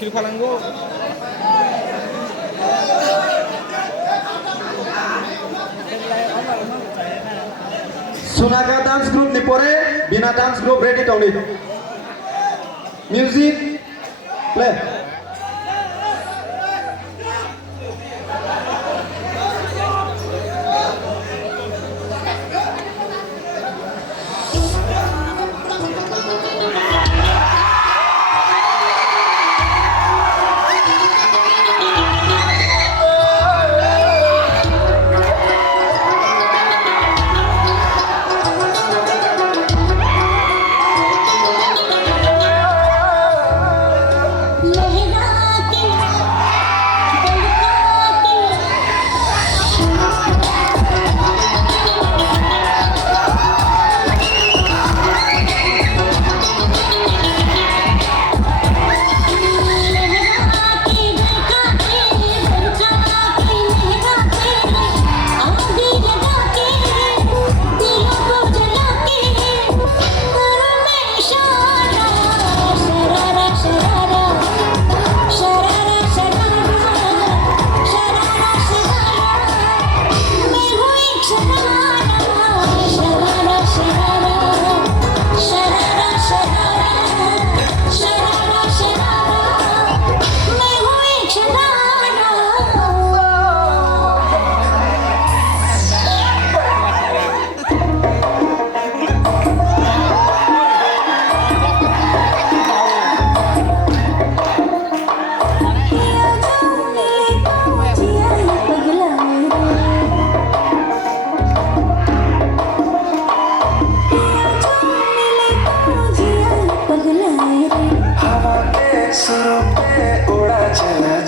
kiri palanggo. Sunaka dance group ni pore, Bina dance group ready tongni. Music, play.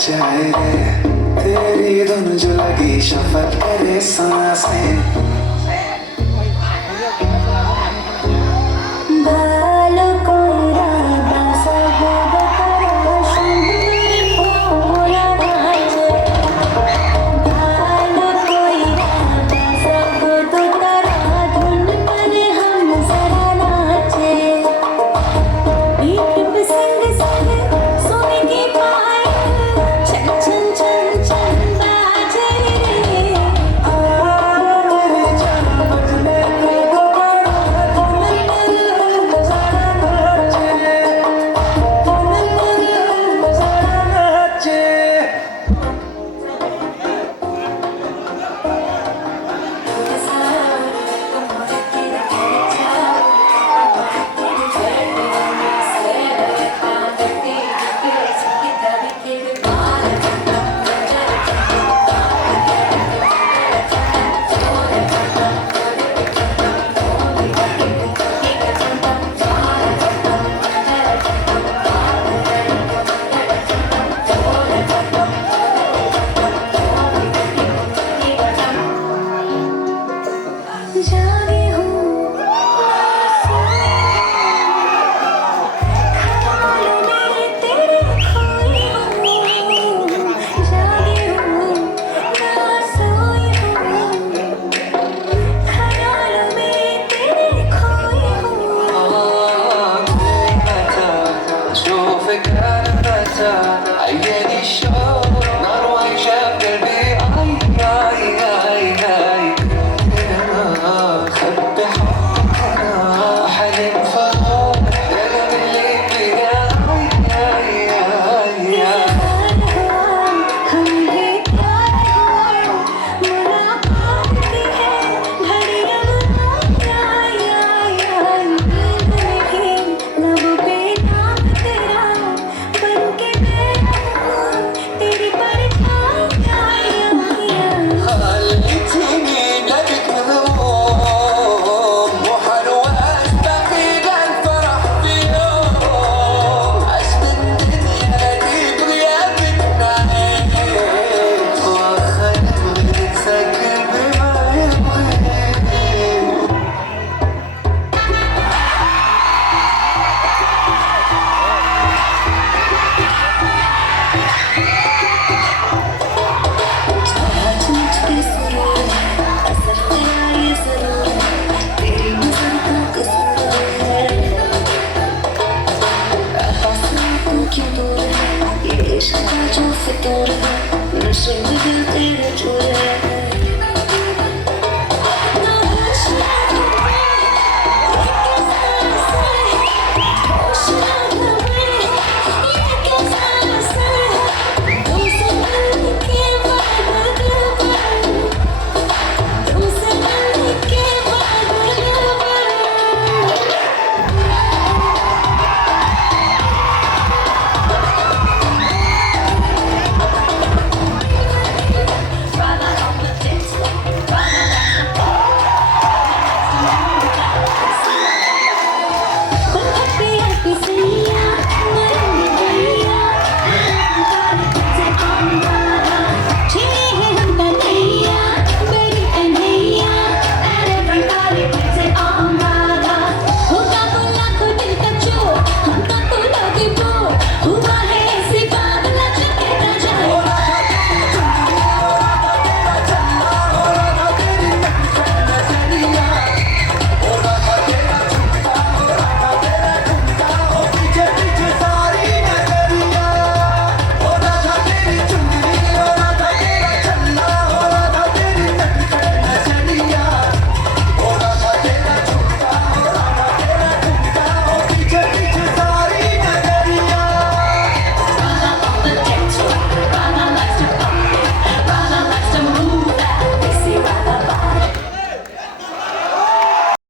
जाए रे तेरी धुन जो लगी शफल करे सांसें भालो कोई राधा सब पूरा भालो कोई राधा सब तो तारा धुन पर हम जरा नाचे एक संग संग सोने के पाए चल चल चल चल बाजे रे जागे हूँ ख्यालों में तेरे खोई हूँ जागे हूँ ना सोई हूँ ख्यालों में तेरे खोई हूँ شوف كانت عيني الشوق نار وعيشة بقلبي آي آي آي آي أنا خبي حبك أنا حلم فراق أنا باللي بيا آي آي آي آي हम ही प्यार हुआ मुलाकात की है घड़ियां आई आई आई नींद नहीं लब पे नाम तेरा बन के मेरा इश्क का जो फिक्र है मैं सुन दिल तेरे जुड़े